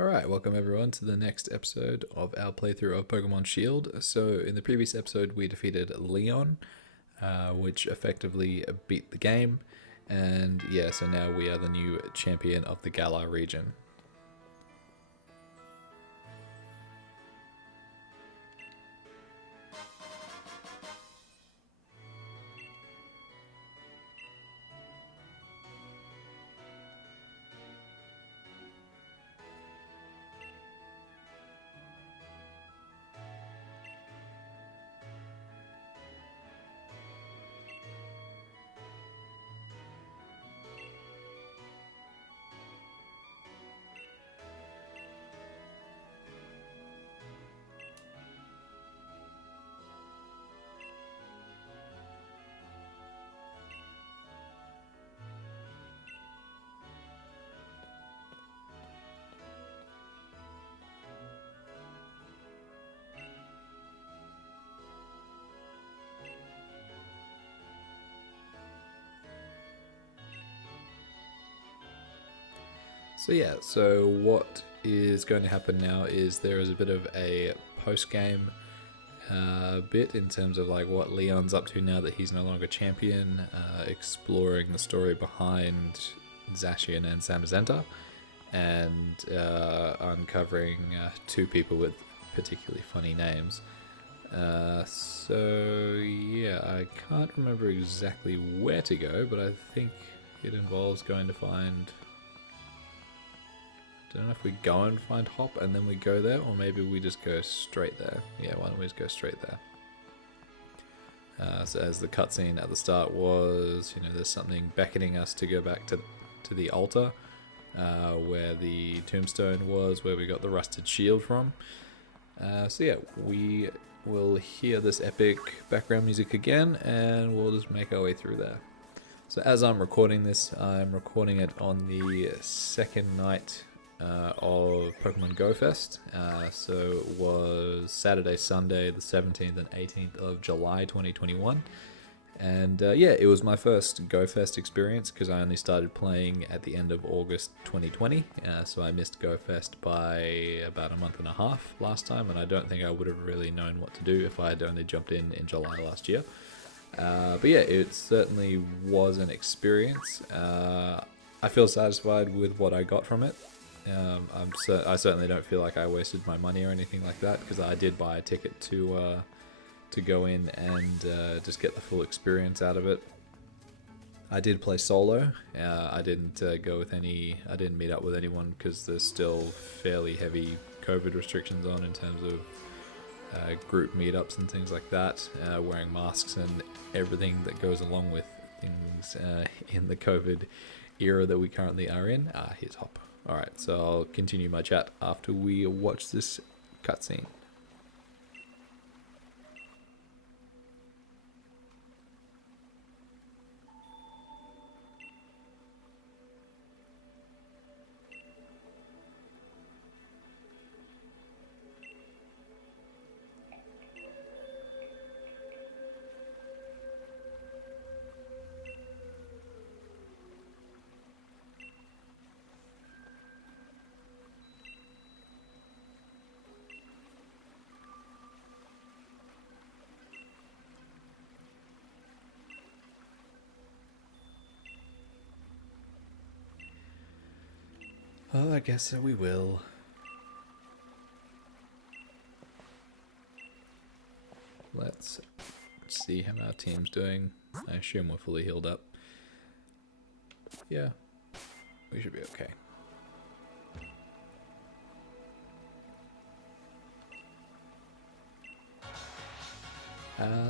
Alright, welcome everyone to the next episode of our playthrough of Pokemon Shield. So, in the previous episode, we defeated Leon, which effectively beat the game. And yeah, so now we are the new champion of the Galar region. So yeah, so what is going to happen now is there is a bit of a post-game bit in terms of like what Leon's up to now that he's no longer champion, exploring the story behind Zacian and Zamazenta, and uncovering two people with particularly funny names. So yeah, I can't remember exactly where to go, but I think it involves going to find... Don't know if we go and find Hop and then we go there, or maybe we just go straight there. Yeah, why don't we just go straight there? So as the cutscene at the start was, there's something beckoning us to go back to the altar, where the tombstone was, where we got the rusted shield from. So yeah, we will hear this epic background music again, and we'll just make our way through there. So as I'm recording this, I'm recording it on the second night of Pokemon Go Fest. So it was Saturday, Sunday, the 17th and 18th of July 2021. And yeah, it was my first Go Fest experience because I only started playing at the end of August 2020. So I missed Go Fest by about a month and a half last time, and I don't think I would have really known what to do if I had only jumped in July last year. But yeah, it certainly was an experience. I feel satisfied with what I got from it. I certainly don't feel like I wasted my money or anything like that, because I did buy a ticket to go in and just get the full experience out of it. I did play solo. I didn't I didn't meet up with anyone because there's still fairly heavy COVID restrictions on in terms of group meetups and things like that, wearing masks and everything that goes along with things in the COVID era that we currently are in. Here's Hop. Alright, so I'll continue my chat after we watch this cutscene. Well, I guess we will. Let's see how our team's doing. I assume we're fully healed up. Yeah, we should be okay.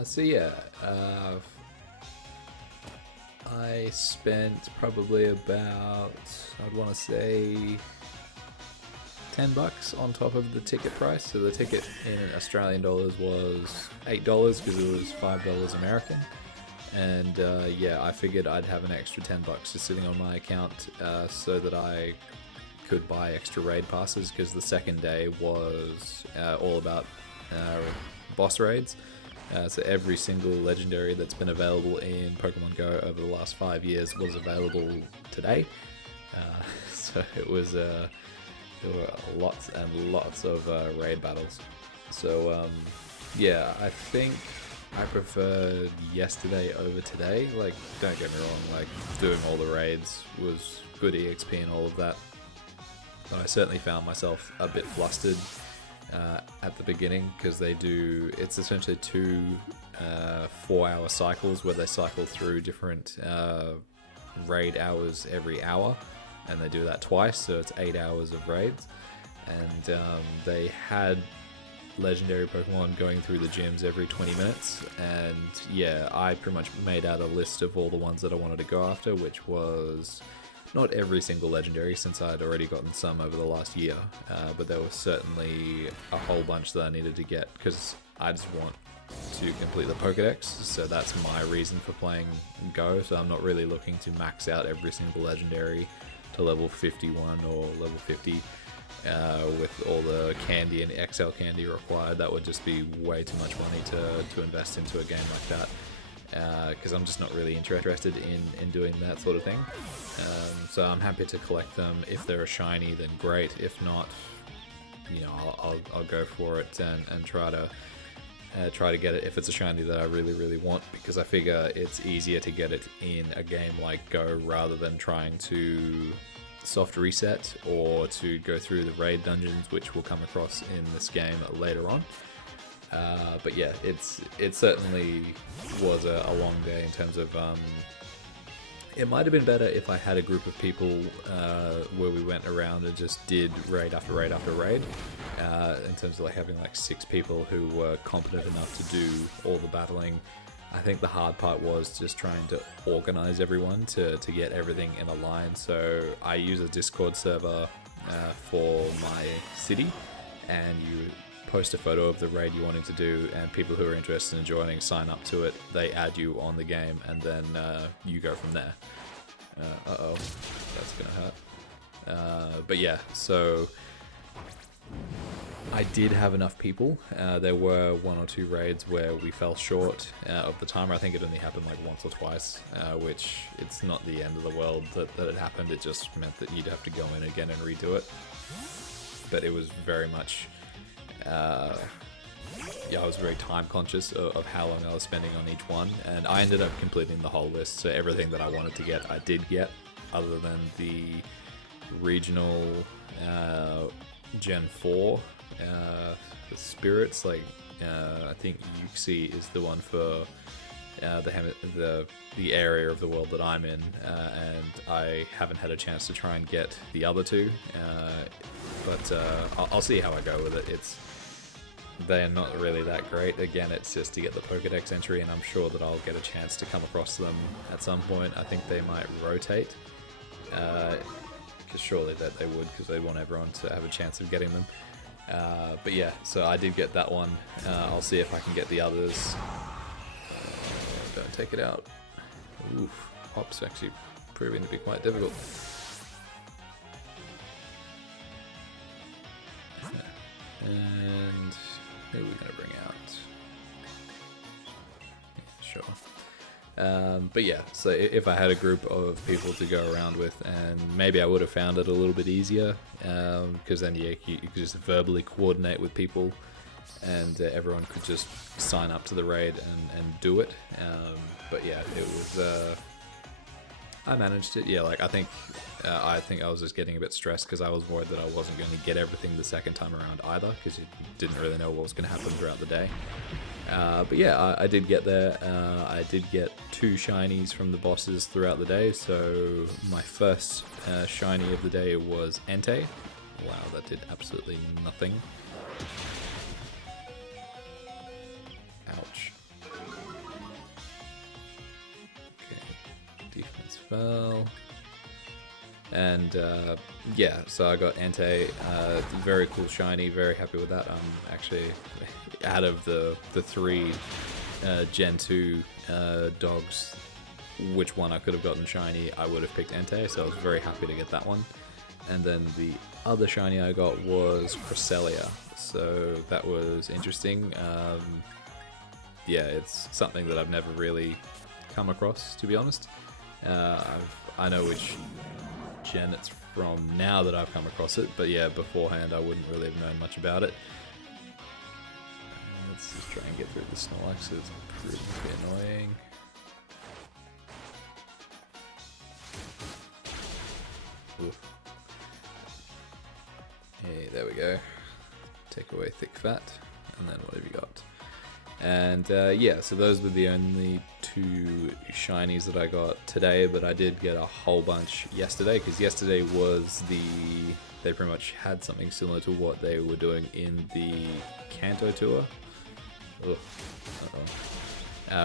So yeah, I spent probably about, I'd want to say, $10 on top of the ticket price. So the ticket in Australian dollars was $8 because it was $5 American. And yeah, I figured I'd have an extra $10 just sitting on my account so that I could buy extra raid passes, because the second day was all about boss raids. So every single legendary that's been available in Pokemon Go over the last 5 years was available today. So it was there were lots and lots of raid battles. So yeah, I think I preferred yesterday over today. Like, don't get me wrong, like doing all the raids was good EXP and all of that, but I certainly found myself a bit flustered at the beginning, because it's essentially two 4-hour cycles where they cycle through different raid hours every hour, and they do that twice, so it's 8 hours of raids. And they had legendary Pokemon going through the gyms every 20 minutes, and yeah, I pretty much made out a list of all the ones that I wanted to go after, which was not every single legendary, since I'd already gotten some over the last year, but there was certainly a whole bunch that I needed to get, because I just want to complete the Pokedex, so that's my reason for playing Go. So I'm not really looking to max out every single legendary to level 51 or level 50 with all the candy and XL candy required. That would just be way too much money to invest into a game like that, because I'm just not really interested in doing that sort of thing. So I'm happy to collect them. If they're a shiny, then great. If not, you know, I'll go for it and try to get it if it's a shiny that I really want, because I figure it's easier to get it in a game like Go rather than trying to soft reset or to go through the raid dungeons, which we'll come across in this game later on. But yeah, it certainly was a long day in terms of it might have been better if I had a group of people where we went around and just did raid after raid after raid, in terms of like having like 6 people who were competent enough to do all the battling. I think the hard part was just trying to organize everyone to get everything in a line. So I use a Discord server for my city, and you post a photo of the raid you're wanting to do, and people who are interested in joining sign up to it. They add you on the game, and then you go from there. Uh-oh, that's gonna hurt. But yeah, so I did have enough people. There were 1 or 2 raids where we fell short of the timer. I think it only happened like once or twice, which it's not the end of the world that it happened. It just meant that you'd have to go in again and redo it. But it was very much, I was very time conscious of how long I was spending on each one, and I ended up completing the whole list. So everything that I wanted to get, I did get, other than the regional Gen 4 the spirits. Like I think Yuxi is the one for the area of the world that I'm in, and I haven't had a chance to try and get the other 2, but I'll see how I go with it. They're not really that great. Again, it's just to get the Pokedex entry, and I'm sure that I'll get a chance to come across them at some point. I think they might rotate, because surely that they would, because they want everyone to have a chance of getting them. But yeah, so I did get that one. I'll see if I can get the others. Don't take it out. Oof, Hop's actually proving to be quite difficult. And who are we going to bring out? Yeah, sure. But yeah, so if I had a group of people to go around with, and maybe I would have found it a little bit easier, because then you could just verbally coordinate with people, and everyone could just sign up to the raid and do it. But yeah, it was. I managed it. Yeah, like I think I was just getting a bit stressed because I was worried that I wasn't going to get everything the second time around either, because you didn't really know what was going to happen throughout the day. But yeah, I did get there. I did get 2 shinies from the bosses throughout the day. So my first shiny of the day was Entei. Wow, that did absolutely nothing. Ouch. Okay, defense fell. And yeah, so I got Entei, very cool shiny, very happy with that. I'm actually, out of the 3 Gen 2 dogs, which one I could have gotten shiny, I would have picked Entei, so I was very happy to get that one. And then the other shiny I got was Cresselia, so that was interesting. Yeah, it's something that I've never really come across, to be honest. I know which gen it's from now that I've come across it. But yeah, beforehand I wouldn't really have known much about it. Let's just try and get through the Snorlax. It's pretty annoying. Oof. Hey, there we go. Take away thick fat, and then what have you got? And yeah, so those were the only 2 shinies that I got today, but I did get a whole bunch yesterday, because yesterday was they pretty much had something similar to what they were doing in the Kanto tour.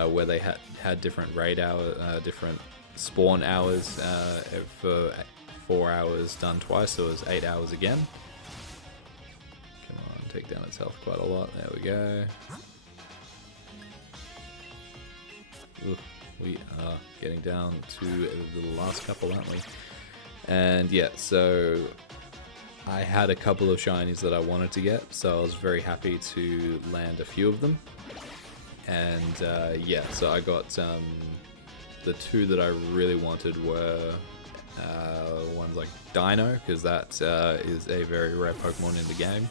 Where they had different raid hours, different spawn hours for 4 hours done twice, so it was 8 hours again. Come on, take down its health quite a lot. There we go. Ooh, we are getting down to the last couple, aren't we? And yeah, so I had a couple of shinies that I wanted to get, so I was very happy to land a few of them. And yeah, so I got the 2 that I really wanted were ones like Dino, because that is a very rare Pokemon in the game.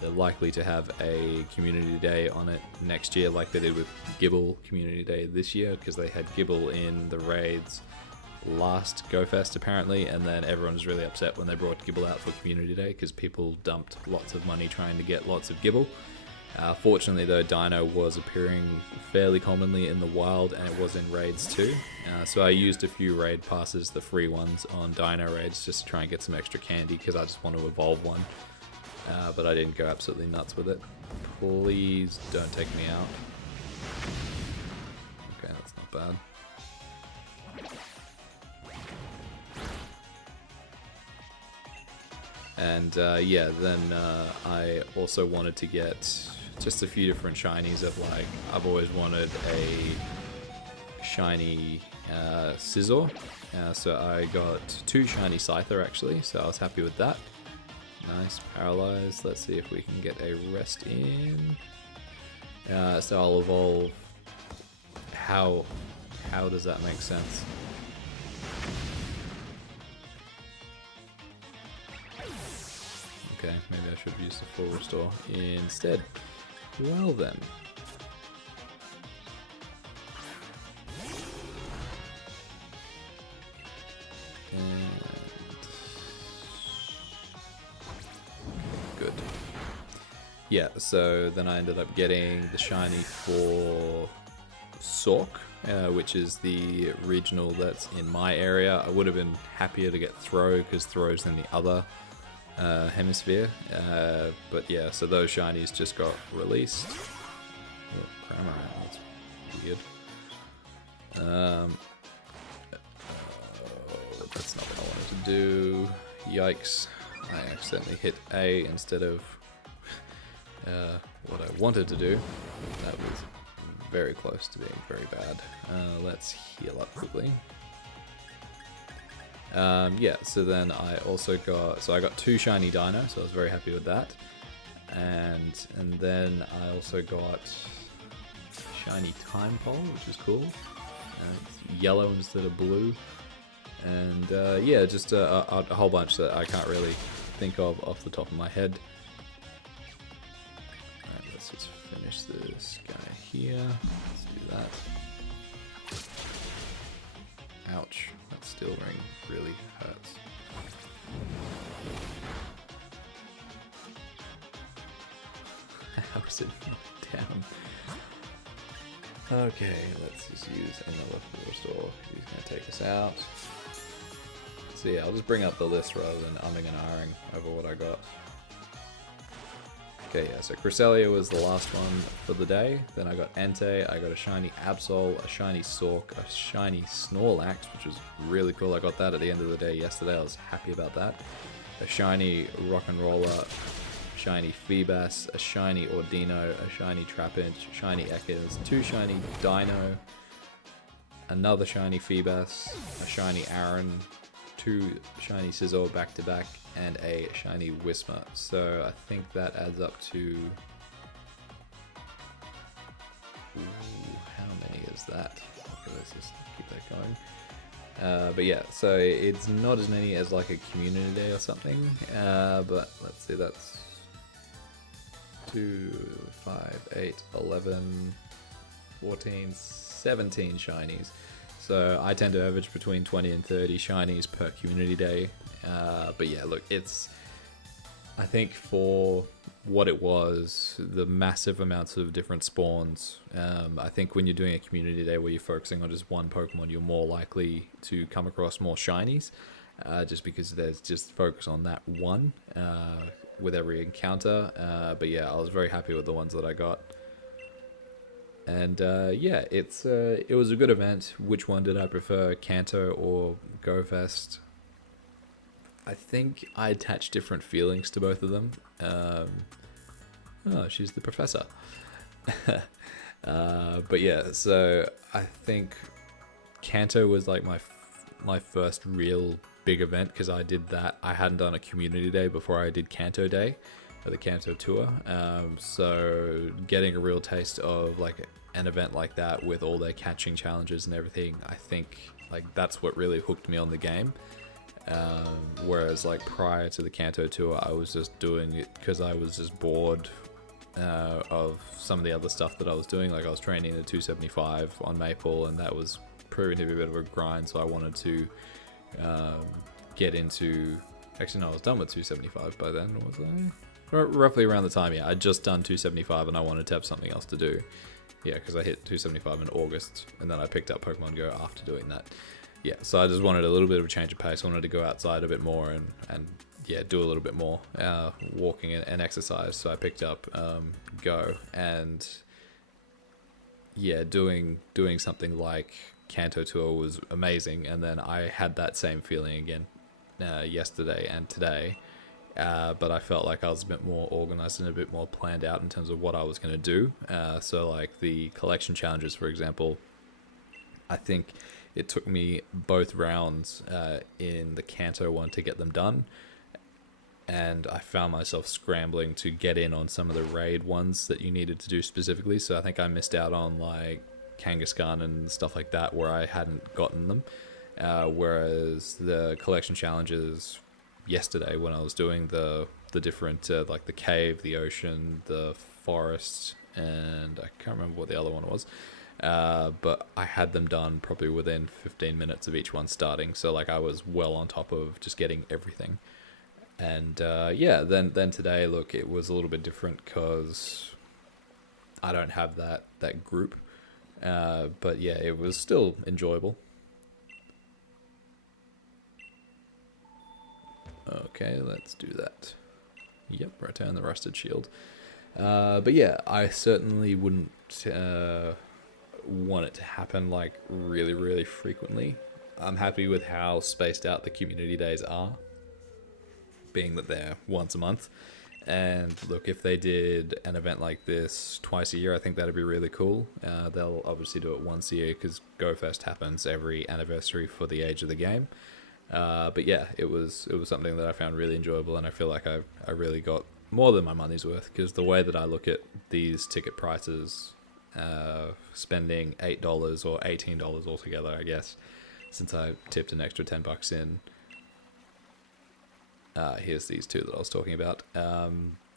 They're likely to have a community day on it next year, like they did with Gible community day this year, because they had Gible in the raids last GoFest apparently, and then everyone was really upset when they brought Gible out for community day, because people dumped lots of money trying to get lots of Gible. Fortunately though, Dino was appearing fairly commonly in the wild, and it was in raids too. So I used a few raid passes, the free ones, on Dino raids just to try and get some extra candy, because I just want to evolve one. But I didn't go absolutely nuts with it. Please don't take me out. Okay, that's not bad. And yeah, then I also wanted to get just a few different shinies of, like, I've always wanted a shiny Scizor. So I got 2 shiny Scyther actually, so I was happy with that. Nice, paralyzed. Let's see if we can get a rest in. So I'll evolve. How does that make sense? Okay, maybe I should use the full restore instead. Well then. Good. Yeah, so then I ended up getting the shiny for Sork, which is the regional that's in my area. I would have been happier to get Throw, because Throw's in the other hemisphere. But yeah, so those shinies just got released. Oh, Cramorant, that's weird. That's not what I wanted to do. Yikes. I accidentally hit A instead of what I wanted to do. That was very close to being very bad. Let's heal up quickly. Yeah, so then I also got, I got 2 shiny Dino, so I was very happy with that. And then I also got shiny Time Pole, which is cool. It's yellow instead of blue. And yeah, just a whole bunch that I can't really think of off the top of my head. Alright, let's just finish this guy here. Let's do that. Ouch, that steel ring really hurts. How is it not down? Okay, let's just use another full restore. He's going to take us out. So yeah, I'll just bring up the list rather than umming and ahhing over what I got. Okay, yeah, so Cresselia was the last one for the day. Then I got Entei, I got a shiny Absol, a shiny Sork, a shiny Snorlax, which was really cool. I got that at the end of the day yesterday. I was happy about that. A shiny Rock'n'Roller, shiny Feebas, a shiny Ordino, a shiny Trapinch, shiny Ekans, 2 shiny Dino, another shiny Feebas, a shiny Aaron, 2 shiny Scizor back to back, and a shiny Whisper. So I think that adds up to... Ooh, how many is that? Okay, let's just keep that going. But yeah, so it's not as many as like a community day or something. But let's see, that's 2, 5, 8, 11, 14, 17 shinies. So I tend to average between 20 and 30 shinies per community day. But yeah, look, I think for what it was, the massive amounts of different spawns, I think when you're doing a community day where you're focusing on just one Pokemon, you're more likely to come across more shinies, just because there's just focus on that one with every encounter. But yeah, I was very happy with the ones that I got. And yeah, it was a good event. Which one did I prefer, Kanto or GoFest? I think I attach different feelings to both of them. Oh, she's the professor. But yeah, so I think Kanto was like my first real big event because I did that. I hadn't done a community day before I did Kanto Day, or the Kanto tour. So getting a real taste of like an event like that with all their catching challenges and everything, I think like that's what really hooked me on the game. Whereas like prior to the Kanto tour, I was just doing it because I was just bored of some of the other stuff that I was doing. Like I was training the 275 on Maple, and that was proving to be a bit of a grind. So I wanted to get into. Actually, no, I was done with 275 by then. Was I? Roughly around the time, yeah. I'd just done 275, and I wanted to have something else to do. Yeah, because I hit 275 in August, and then I picked up Pokemon Go after doing that. Yeah, so I just wanted a little bit of a change of pace. I wanted to go outside a bit more and yeah, do a little bit more walking and exercise. So I picked up Go, and yeah, doing something like Kanto Tour was amazing. And then I had that same feeling again yesterday and today, but I felt like I was a bit more organized and a bit more planned out in terms of what I was going to do. So like the collection challenges, for example, I think it took me both rounds in the Kanto one to get them done, and I found myself scrambling to get in on some of the raid ones that you needed to do specifically. So I think I missed out on like Kangaskhan and stuff like that where I hadn't gotten them. Whereas the collection challenges yesterday, when I was doing the different like the cave, the ocean, the forest, and I can't remember what the other one was. But I had them done probably within 15 minutes of each one starting. So like I was well on top of just getting everything. And yeah, then today, look, it was a little bit different because I don't have that group. But yeah, it was still enjoyable. Okay, let's do that. Yep, return the rusted shield. But yeah, I certainly wouldn't want it to happen like really, really frequently. I'm happy with how spaced out the community days are, being that they're once a month. And look, if they did an event like this twice a year, I think that'd be really cool. They'll obviously do it once a year because GoFest happens every anniversary for the age of the game. But yeah, it was something that I found really enjoyable, and I feel like I really got more than my money's worth, because the way that I look at these ticket prices, spending $8 or $18 altogether, I guess, since I tipped an extra $10 in. Here's these two that I was talking about.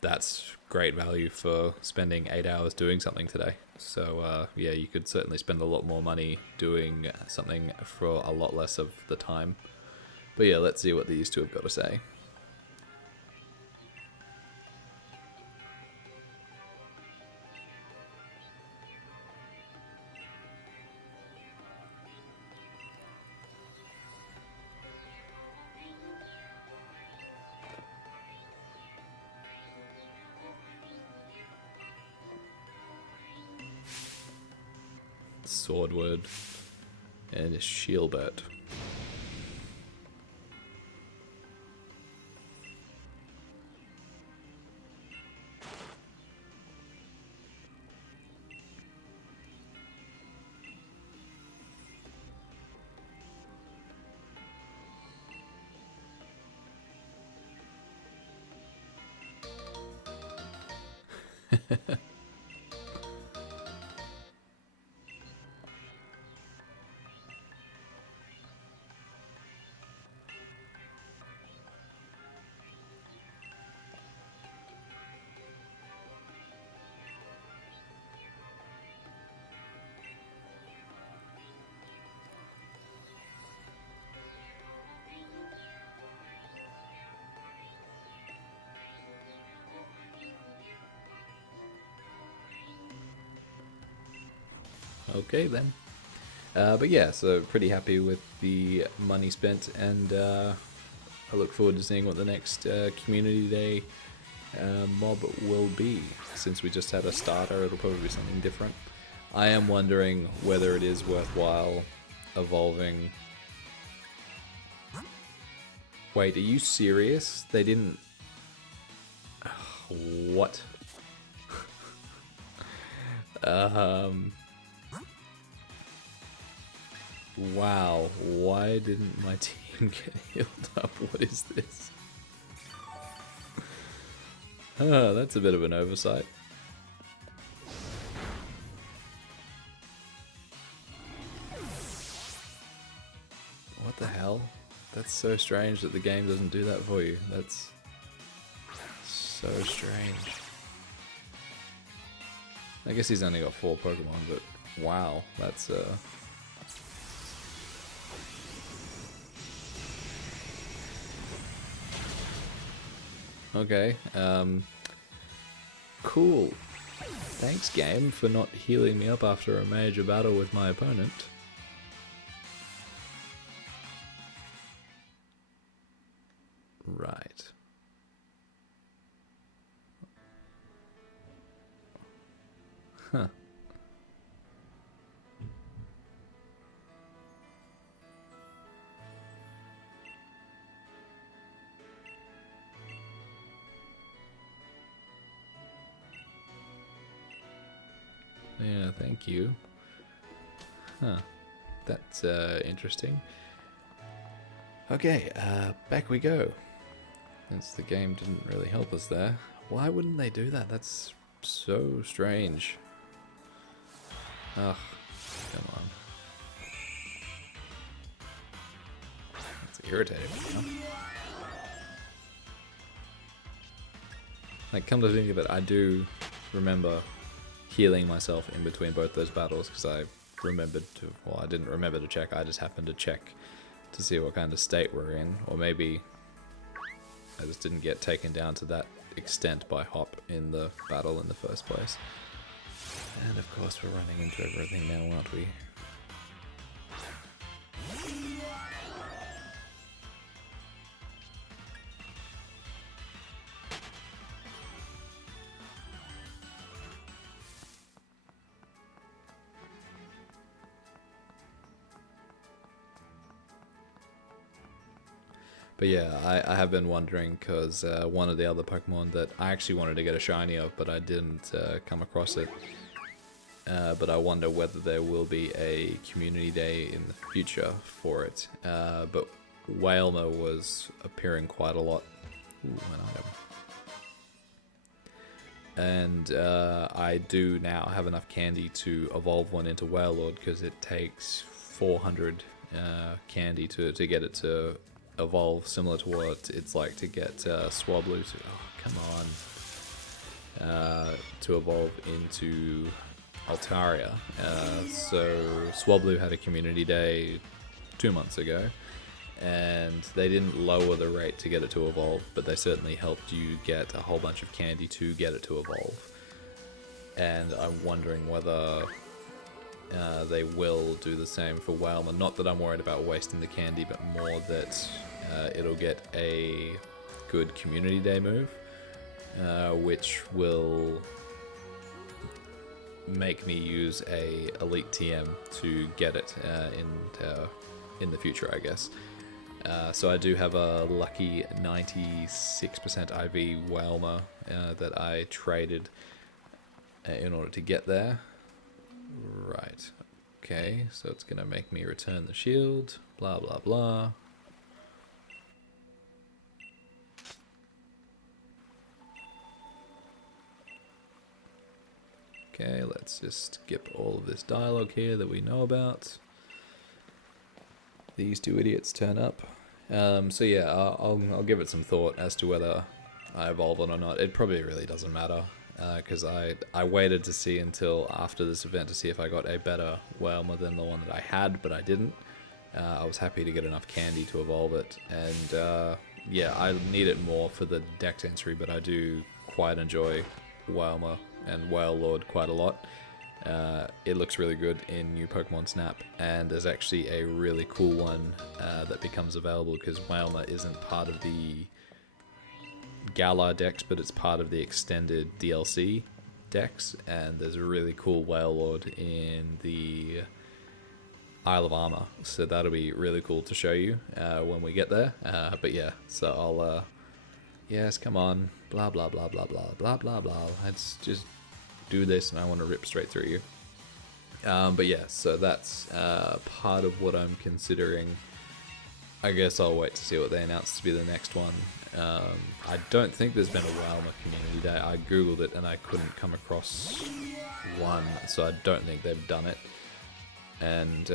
That's great value for spending 8 hours doing something today. So yeah, you could certainly spend a lot more money doing something for a lot less of the time. But yeah, let's see what these two have got to say. Swordwood and a Shieldbert. Okay then. But yeah, so pretty happy with the money spent, and I look forward to seeing what the next Community Day mob will be. Since we just had a starter, it'll probably be something different. I am wondering whether it is worthwhile evolving. Wait, are you serious? They didn't... What? Wow, why didn't my team get healed up? What is this? That's a bit of an oversight. What the hell? That's so strange that the game doesn't do that for you. That's so strange. I guess he's only got 4 Pokemon, but wow, that's okay, cool. Thanks, game, for not healing me up after a major battle with my opponent. Right. Huh. Yeah, thank you. Huh. That's interesting. Okay, back we go. Since the game didn't really help us there. Why wouldn't they do that? That's so strange. Ugh, come on. That's irritating. Huh? Like, come to think of it, I do remember healing myself in between both those battles because I remembered to, well, I didn't remember to check, I just happened to check to see what kind of state we're in, or maybe I just didn't get taken down to that extent by Hop in the battle in the first place. And of course we're running into everything now, aren't we? But yeah, I have been wondering because one of the other Pokemon that I actually wanted to get a shiny of, but I didn't come across it. But I wonder whether there will be a community day in the future for it. But Wailmer was appearing quite a lot. Ooh, an item. And I do now have enough candy to evolve one into Wailord because it takes 400 candy to get it to evolve, similar to what it's like to get Swablu to, oh come on, to evolve into Altaria. So Swablu had a community day 2 months ago, and they didn't lower the rate to get it to evolve, but they certainly helped you get a whole bunch of candy to get it to evolve. And I'm wondering whether they will do the same for Wailmer. Not that I'm worried about wasting the candy, but more that it'll get a good community day move, which will make me use a elite TM to get it in the future, I guess. So I do have a lucky 96% IV Wailmer that I traded in order to get there. Right. Okay, so it's going to make me return the shield, blah blah blah. Okay, let's just skip all of this dialogue here that we know about. These 2 idiots turn up. So yeah, I'll give it some thought as to whether I evolve it or not. It probably really doesn't matter, because I waited to see until after this event to see if I got a better Wailmer than the one that I had, but I didn't. I was happy to get enough candy to evolve it, and yeah, I need it more for the Dex entry, but I do quite enjoy Wailmer and Wailord quite a lot. It looks really good in New Pokemon Snap, and there's actually a really cool one that becomes available because Wailmer isn't part of the Galar decks, but it's part of the extended DLC decks, and there's a really cool Wailord in the Isle of Armor, so that'll be really cool to show you when we get there. But yeah, so I'll yes, come on, blah blah blah blah blah blah blah blah. Let's just do this, and I want to rip straight through you. But yeah, so that's part of what I'm considering. I guess I'll wait to see what they announce to be the next one. I don't think there's been a Wailmer Community Day. I googled it and I couldn't come across one, so I don't think they've done it. And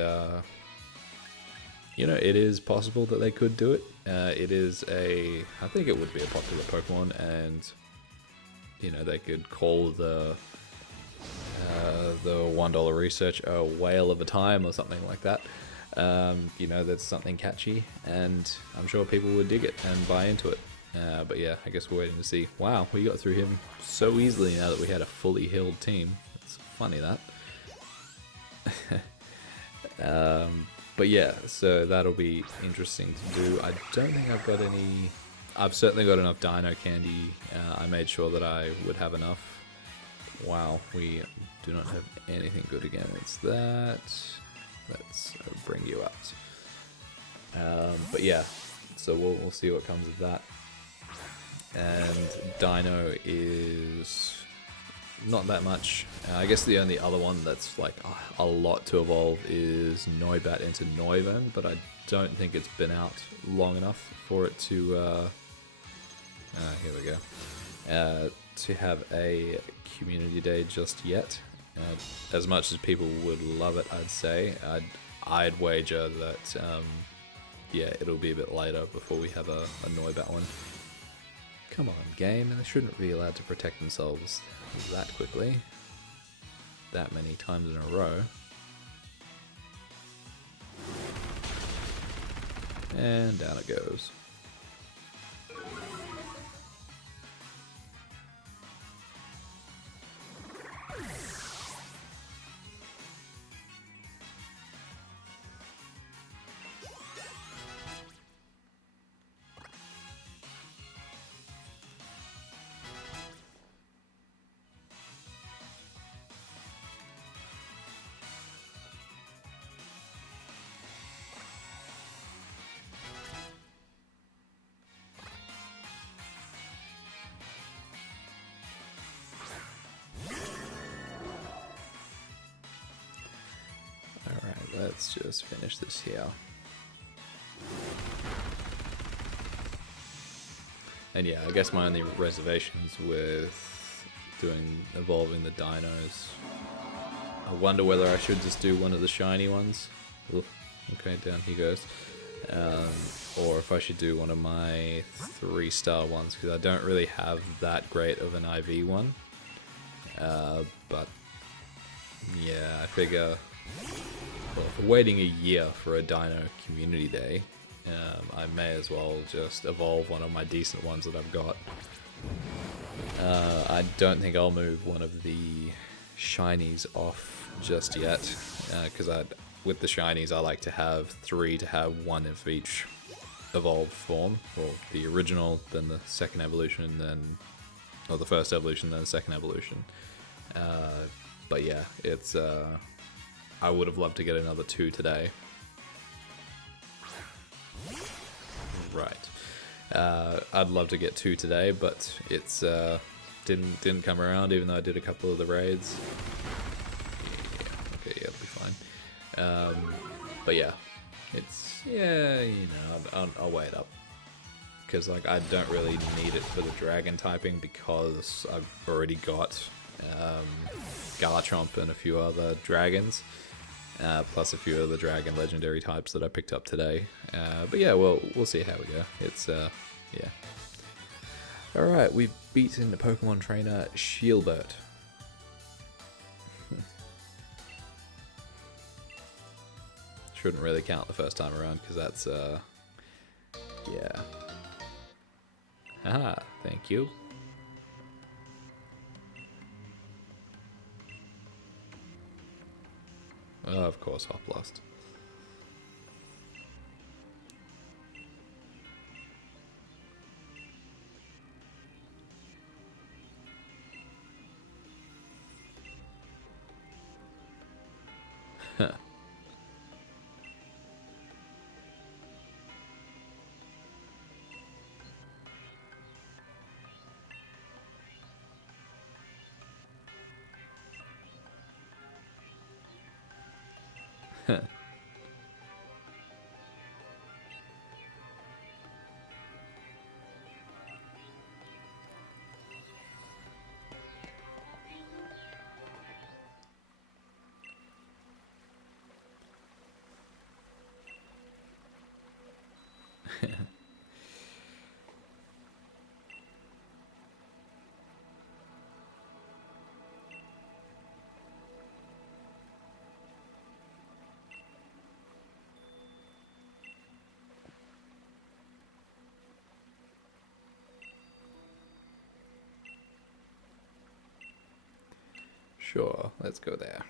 you know, it is possible that they could do it. I think it would be a popular Pokemon, and you know, they could call the $1 research a whale of a time or something like that. You know, that's something catchy, and I'm sure people would dig it and buy into it. But yeah, I guess we're waiting to see. Wow, we got through him so easily now that we had a fully healed team. It's funny that. But yeah, so that'll be interesting to do. I don't think I've got any... I've certainly got enough Dino Candy. I made sure that I would have enough. Wow, we do not have anything good against that. Let's bring you out. But yeah, so we'll see what comes of that. And Dino is not that much. I guess the only other one that's like a lot to evolve is Noibat into Noivern, but I don't think it's been out long enough for it to here we go, to have a community day just yet. As much as people would love it, I'd say, I'd wager that yeah, it'll be a bit later before we have a Noibat one. Come on, game, and they shouldn't be allowed to protect themselves that quickly, that many times in a row. And down it goes. Let's just finish this here. And yeah, I guess my only reservations with evolving the dinos, I wonder whether I should just do one of the shiny ones. Oof, okay, down he goes. Or if I should do one of my 3-star ones, because I don't really have that great of an IV one. But yeah, I figure, well, if we're waiting a year for a Dino Community Day, I may as well just evolve one of my decent ones that I've got. I don't think I'll move one of the shinies off just yet, because with the shinies I like to have 3 to have 1 of each evolved form. Well, the original, then the second evolution, or the first evolution, then the second evolution. But yeah, it's I would have loved to get another 2 today. Right. I'd love to get 2 today, but it's didn't come around, even though I did a couple of the raids. Yeah, okay, yeah, it'll be fine. But yeah, it's, yeah, you know, I'll wait up, because like I don't really need it for the dragon typing, because I've already got Garchomp and a few other dragons. Plus a few of the dragon legendary types that I picked up today. But yeah, well, we'll see how we go. It's, yeah. Alright, we've beaten the Pokemon trainer Shielbert. Shouldn't really count the first time around, because that's, yeah. Haha, thank you. Oh, of course, Hot Blast. Sure, let's go there.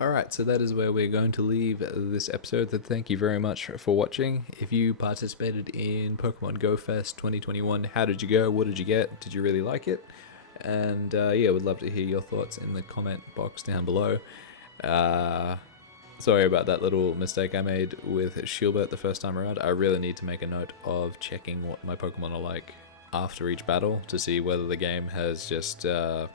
Alright, so that is where we're going to leave this episode. Thank you very much for watching. If you participated in Pokemon Go Fest 2021, how did you go? What did you get? Did you really like it? And yeah, would love to hear your thoughts in the comment box down below. Sorry about that little mistake I made with Shieldbert the first time around. I really need to make a note of checking what my Pokemon are like after each battle to see whether the game has just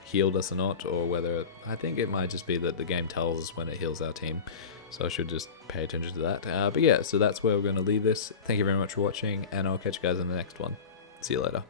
healed us or not, or whether I think it might just be that the game tells us when it heals our team. So I should just pay attention to that. But yeah, so that's where we're going to leave this. Thank you very much for watching, and I'll catch you guys in the next one. See you later.